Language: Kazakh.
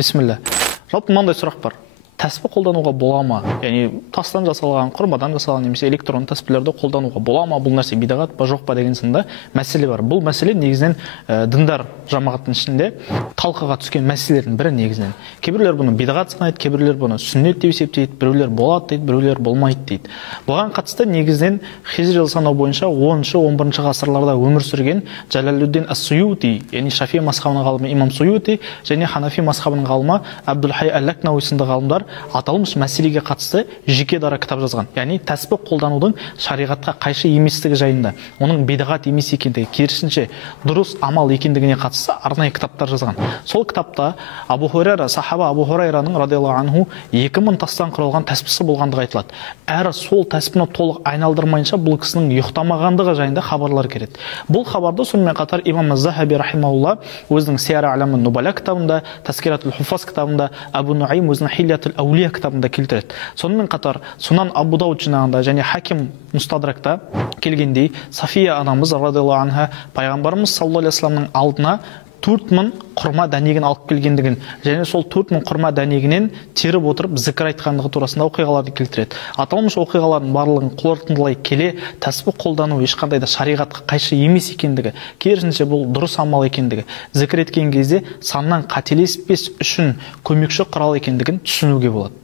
Бисмилля. Жалпы мынандай сұрақ бар. Тәспі қолдануға бола ма? Яғни тастан жасалған, құрмадан жасалған немесе электрон тәспілерді қолдануға бола ма? Бұл нәрсе бидағат па, жоқ па деген сынды мәселе бар. Бұл мәселе негізінен діндар жамағаттың ішінде талқыға түскен мәселелердің бірі негізінен. Кейбіреулер бұны бидағат санайды, кейбіреулер бұны сүннет деп есептейді, біреулер болады дейді, біреулер болмайды дейді. Бұған қатысты негізінен хижри санау бойынша 10-11 ғасырларда өмір сүрген Джалалуддин ас-Суюти, яғни Шафи мазхабының ғалымы имам Суюти және Ханафи мазхабының ғалымы Абдул-Хай ал-Лакнауи сынды ғалымдар аталмыш мәселеге қатысты жеке дара кітап жазған. Яғни тәспі қолданудың шариғатқа қайшы еместігі жайында, оның бидағат емес екендігі, керісінше дұрыс амал екендігіне қатысты арнайы кітаптар жазған. Сол кітапта Абу Хурайра, сахаба Абу Хурайраның радиаллаху анху 2000 тастан құралған тәспісі болғандығы айтылады. Әрі сол тәспіні толық айналдырмайынша бұл кісінің ұйықтамағандығы жайында хабарлар келеді. Бұл хабарды сонымен қатар имам Az-Захаби рахимахулла өзінің Сиар А'лам ан-Нубала кітабында, Тазкиратул Хуфаз кітабында, Абу Нуайм өзінің Хилятул Аулия кітабында келтіреді. Сонымен қатар Сунан Абу Дауд жинағында және Хаким Мустадракта келгендей, Сафия анамыз радиаллаху анха пайғамбарымыз саллаллаху алейхи вассаламның алдына 4000 құрма дәнегін алып келгендігін және сол 4000 құрма дәнегінен теріп отырып зікір айтқандығы турасында оқиғаларды келтіреді. Аталмыш оқиғалардың барлығын қорытындылай келе, тәспі қолдану ешқандай да шариғатқа қайшы емес екендігі, керісінше бұл дұрыс амал екендігі, зікір еткен кезде саннан қателеспес үшін көмекші құрал екендігін түсінуге болады.